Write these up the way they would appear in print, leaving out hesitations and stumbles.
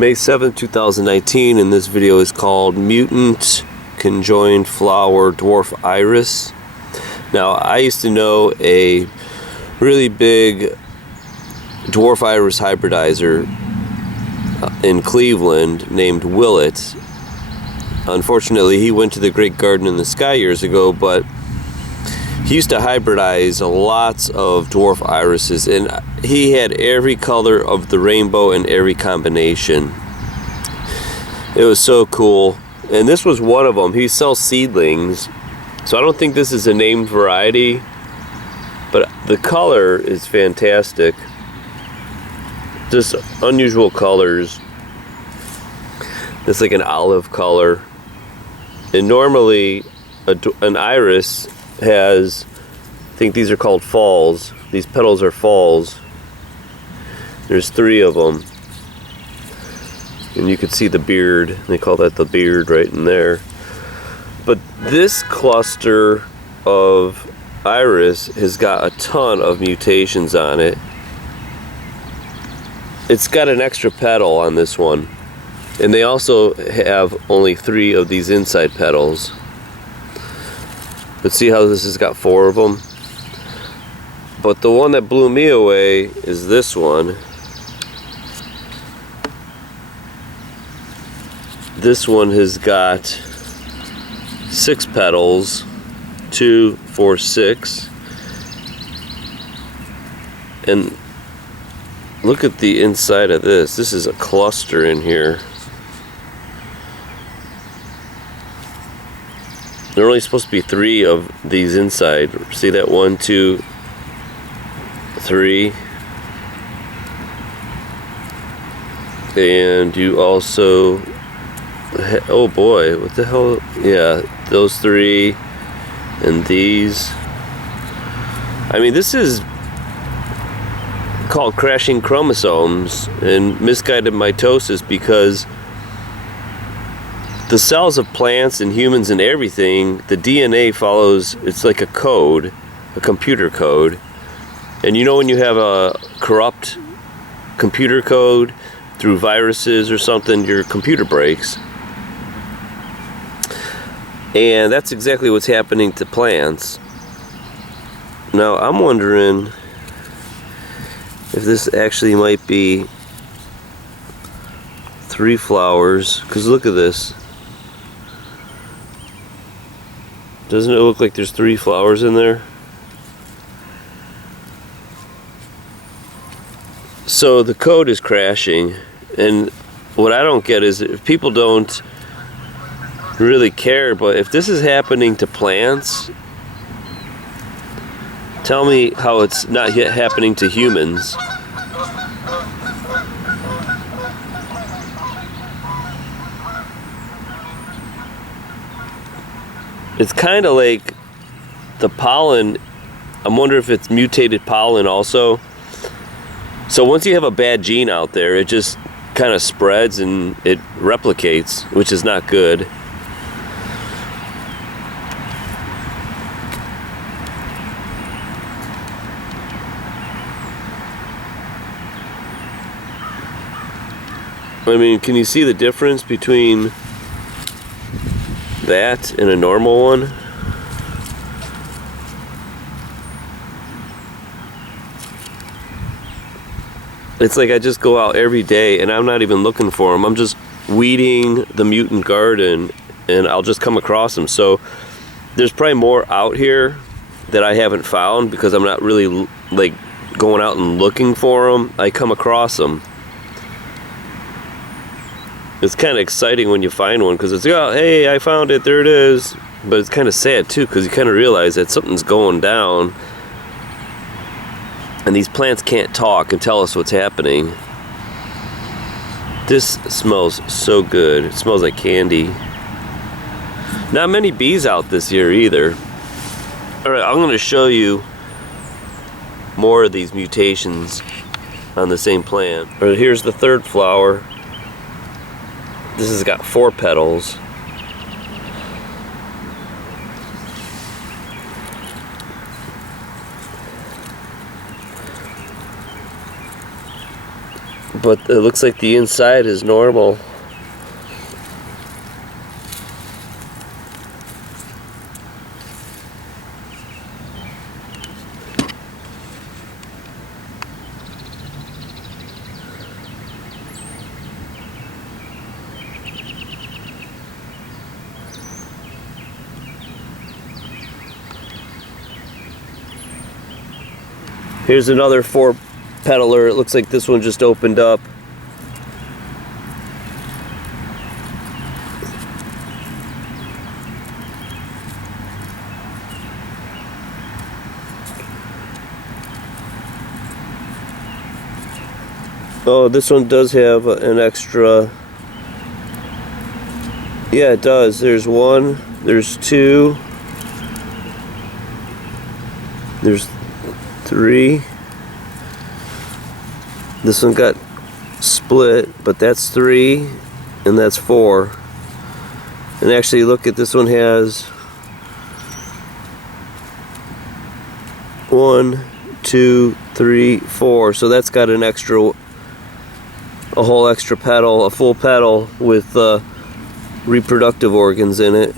May 7th, 2019, and this video is called Mutant Conjoined Flower Dwarf Iris. Now, I used to know a really big dwarf iris hybridizer in Cleveland named Willett. Unfortunately, he went to the Great Garden in the Sky years ago, but he used to hybridize lots of dwarf irises, and he had every color of the rainbow and every combination. It was so cool, and this was one of them. He sells seedlings, so I don't think this is a named variety, but the color is fantastic. Just unusual colors. It's like an olive color, and normally an iris has, I think these are called falls. These petals are falls. There's 3 of them, and you can see the beard. They call that the beard right in there. But this cluster of iris has got a ton of mutations on it. It's got an extra petal on this one, and they also have only 3 of these inside petals. But see how this has got 4 of them? But the one that blew me away is this one. This one has got 6 petals, 2, 4, 6. And look at the inside of this. This is a cluster in here. There are only supposed to be 3 of these inside. See that? 1, 2, 3. And you also, oh boy, what the hell? Yeah, those 3 and these. I mean, this is called crashing chromosomes and misguided mitosis, because the cells of plants and humans and everything, the DNA follows, it's like a code, a computer code. And you know when you have a corrupt computer code through viruses or something, your computer breaks. And that's exactly what's happening to plants. Now I'm wondering if this actually might be 3 flowers, because look at this. Doesn't it look like there's 3 flowers in there? So the code is crashing, and what I don't get is if people don't really care, but if this is happening to plants, tell me how it's not yet happening to humans. It's kind of like the pollen. I wonder if it's mutated pollen also. So once you have a bad gene out there, it just kind of spreads and it replicates, which is not good. I mean, can you see the difference between that and a normal one? It's like I just go out every day and I'm not even looking for them. I'm just weeding the mutant garden and I'll just come across them. So there's probably more out here that I haven't found because I'm not really like going out and looking for them. I come across them. It's kind of exciting when you find one, because it's, oh, hey, I found it, there it is. But it's kind of sad too, because you kind of realize that something's going down and these plants can't talk and tell us what's happening. This smells so good. It smells like candy. Not many bees out this year either. Alright, I'm going to show you more of these mutations on the same plant. Alright, here's the 3rd flower. This has got 4 petals. but it looks like the inside is normal. Here's another 4-pedaler. It looks like this one just opened up. Oh, this one does have an extra. Yeah, it does. There's 1, there's 2, there's 3. This one got split, but that's 3 and that's 4. And actually, look at this one has 1, 2, 3, 4. So that's got an extra, a whole extra pedal, a full pedal with reproductive organs in it.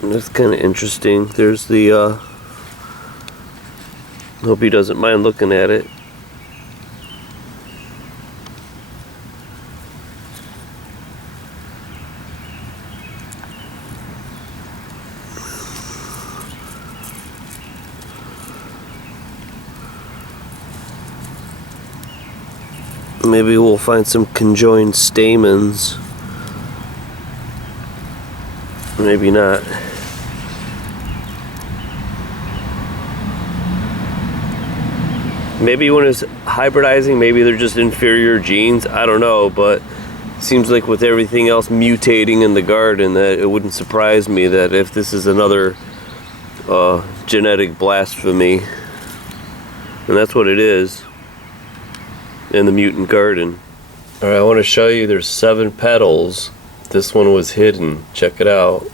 And that's kind of interesting. There's the hope he doesn't mind looking at it. Maybe we'll find some conjoined stamens. Maybe not. Maybe when it's hybridizing, maybe they're just inferior genes. I don't know, but it seems like with everything else mutating in the garden, that it wouldn't surprise me that if this is another genetic blasphemy, and that's what it is in the mutant garden. All right, I want to show you there's 7 petals. This one was hidden. Check it out.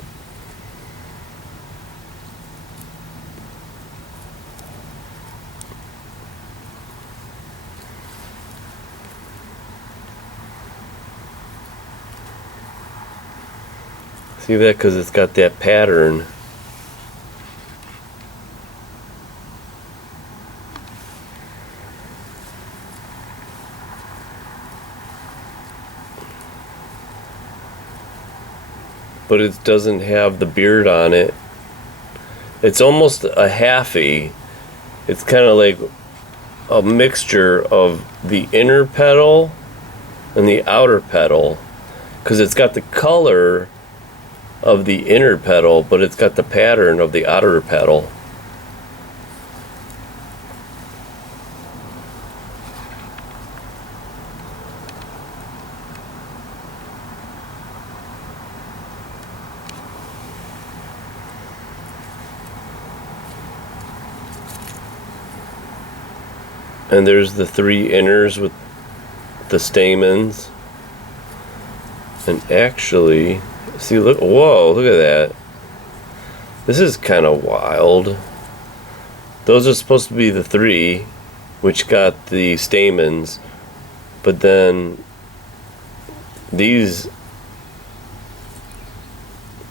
See that? Because it's got that pattern. But it doesn't have the beard on it. It's almost a halfy. It's kind of like a mixture of the inner petal and the outer petal, because it's got the color of the inner petal, but it's got the pattern of the outer petal. And there's the 3 inners with the stamens. And actually, see, look, whoa, look at that. This is kind of wild. Those are supposed to be the 3, which got the stamens. But then these,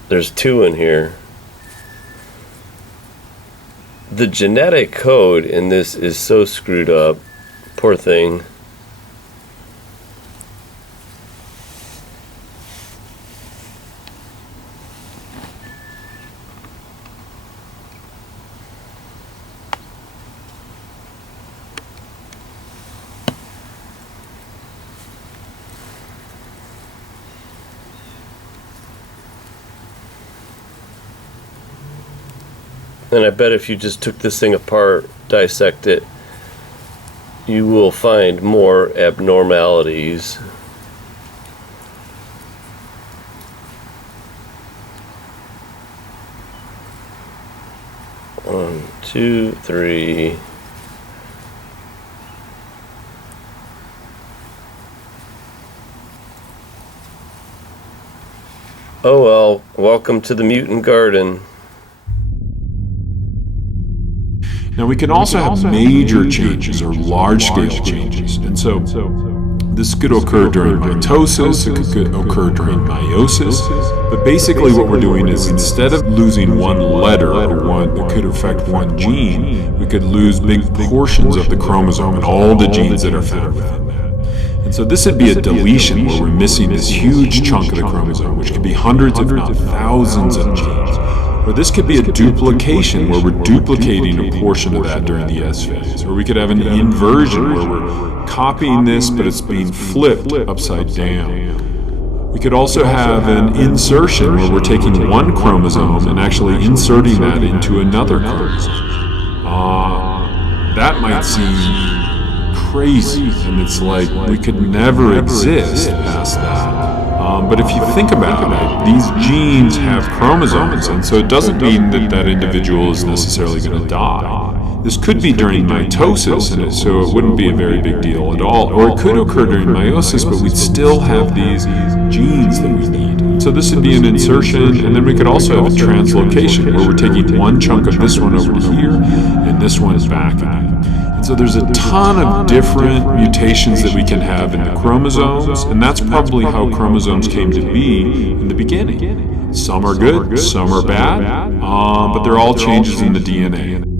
there's 2 in here. The genetic code in this is so screwed up. Poor thing. And I bet if you just took this thing apart, dissect it, you will find more abnormalities. One, 2, 3. Oh well, welcome to the mutant garden. Now we can also have major changes or large-scale changes, and so this could occur during mitosis, it could occur during meiosis, but basically what we're doing is instead of losing one letter or one that could affect one gene, we could lose big portions of the chromosome and all the genes that are found within that. And so this would be a deletion where we're missing this huge chunk of the chromosome, which could be hundreds if not thousands of genes. Or this could be a duplication where we're duplicating a portion of that during the S phase. Or we could have an inversion where we're copying this but it's being flipped upside down. We could also have an insertion where we're taking one chromosome and actually inserting that into another chromosome. That might seem crazy, and it's like we could never exist past that. But if you think about it, these genes have chromosomes, and so it doesn't mean that that individual is necessarily going to die. This could be during mitosis, and so it wouldn't be a very big deal at all. Or it could occur during meiosis, but we'd still have these genes that we need. So this would be an insertion, and then we could also have a translocation, where we're taking one chunk of this one over to here, and this one is back again. And so there's a ton of different mutations that we can have in the chromosomes, and that's probably how chromosomes came to be in the beginning. Some are good, some are bad, but they're all changes in the DNA.